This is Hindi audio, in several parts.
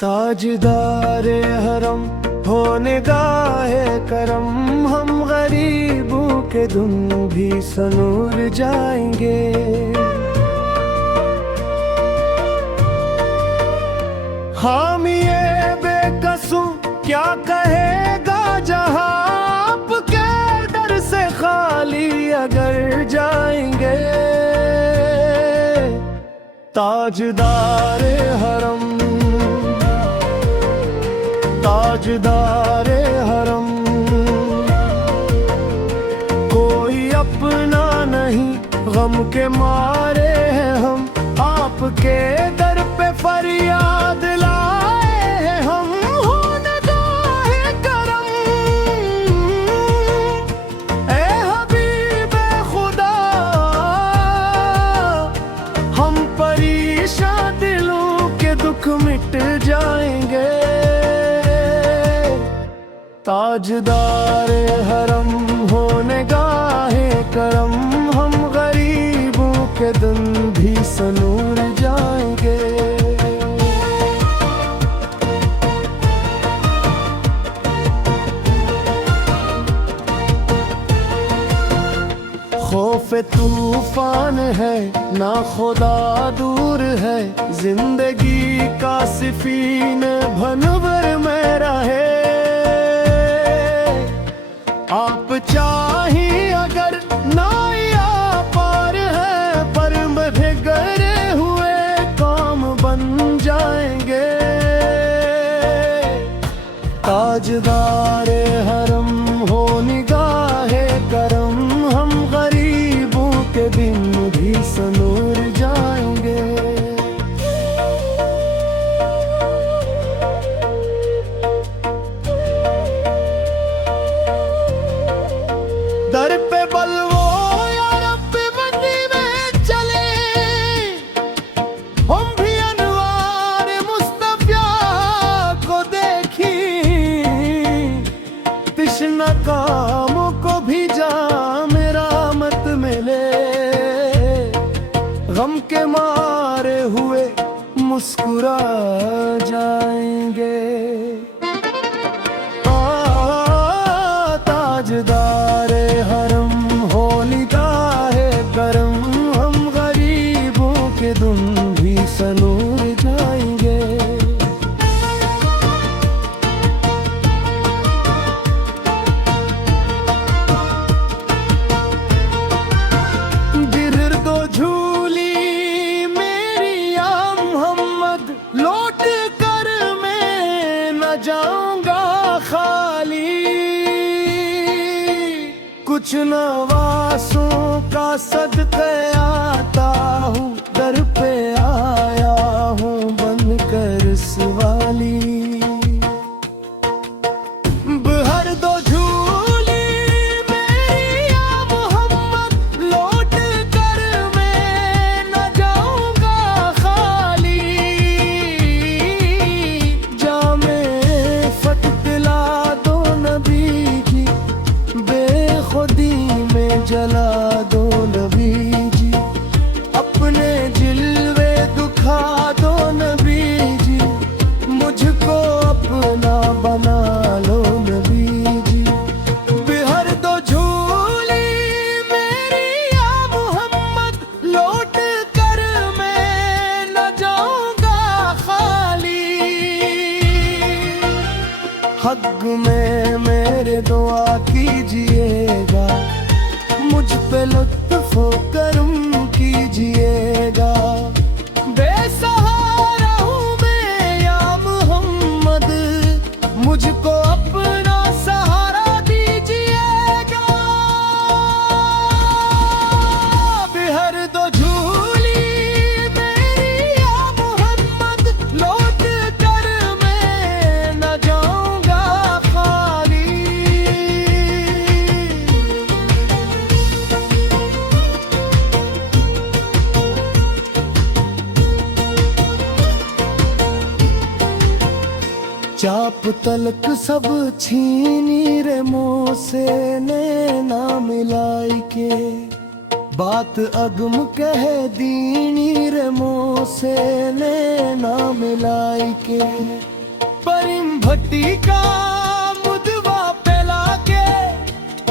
ताजदारे हरम होने गाहे करम, हम गरीबों के दुम भी सनूर जाएंगे। हामिए बेकसूं क्या कहेगा जहां, आपके दर से खाली अगर जाएंगे। ताजदारे हरम, ताजदारे हरम, कोई अपना नहीं गम के मारे हैं हम, आपके दर पे फरियाद लाए हैं हम। होने गाहे करम ए हबीबे खुदा, हम परेशान दिलों के दुख मिट जाएंगे। ताजदारे हरम होने गाहे करम, हम गरीबों के दिन भी सनूर जाएंगे। खौफ तूफान है ना खुदा दूर है, जिंदगी का सिफीन भनवर में रहे। आप चाहिए अगर नाया पार है, पर मधे गरे हुए काम बन जाएंगे। ताजदारे हरम हो निगाहे करम, हम गरीबों के दिन भी सनूर जाएंगे। दर पे बलवो या रब मंदी में चले, हम भी अनवार मुस्तफा को देखी। तिश्ना कामों को भी जाम रहमत मिले, गम के मारे हुए मुस्कुरा जाएंगे। ताजदारे हरम हो निगाहे करम, हम गरीबों के दुम भी सनूर जाएंगे। गिर दो झूली मेरी या मोहम्मद, लौट कर मैं न जाऊंगा खाली। कुछ नवासों का सदक़े आता हूँ, दर पे आया हूँ बनकर सवाली। भर दो झूली मेरी या मोहम्मद, लौट कर मैं न जाऊंगा खाली। जामे फत दिला दो नबी की, बेखुदी में जला दो नबी जी। अपने जिल्व चाप तलक सब छीनी रे मोह से नैना मिलाई के, बात अगम कह दीनी रे मोह से नैना मिलाई के। परिम भट्टी का मुदवा पेला के,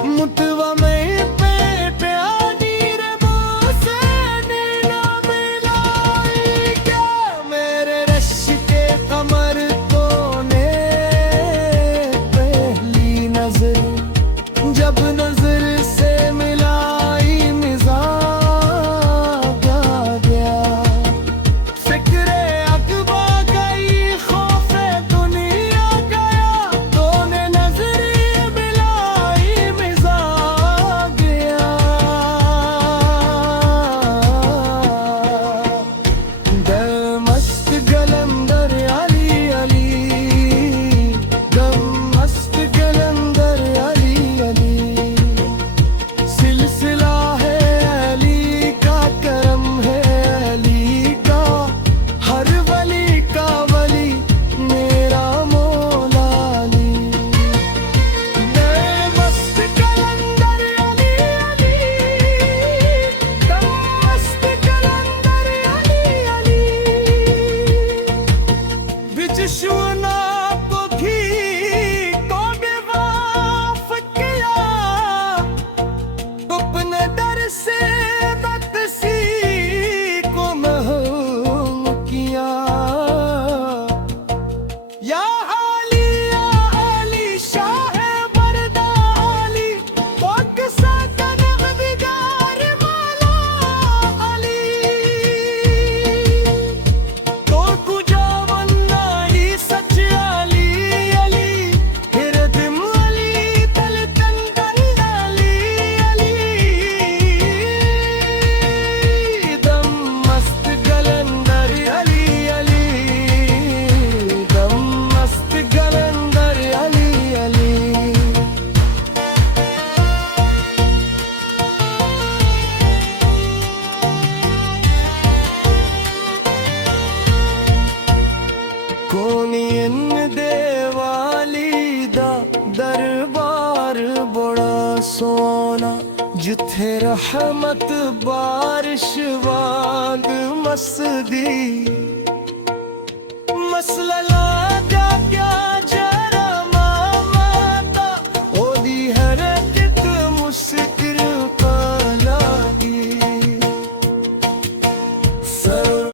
मुतवा में पेट आनी रे मोह से नैना मिलाई के। मेरे रश के कमर जब नजर से मिलाई मिजाज आ गया, फिक्रे अकबा गई खौफे दुनिया गया, तूने नजर मिलाई मिजाज गया। दिल मस्त गलंदर अली अली, दम मस्त गलंदर अली, सिलसिला है अली का, करम है अली का, हर वली का वली मेरा मौला अली। मस्त कलंदर अली अली, दम मस्त कलंदर अली अली, बिच शुना को भी से बदसी को महूम किया। या अली शाह बरदा अली, बक्सा तनगदिगार मौला अली, तो कुजा वन्नाई सच अली अली, हिरदम अली तल तंदन अली अली, देवाली दा दरबार बड़ा सोना, जिथे रहमत बारिश वांग मसदी, मसला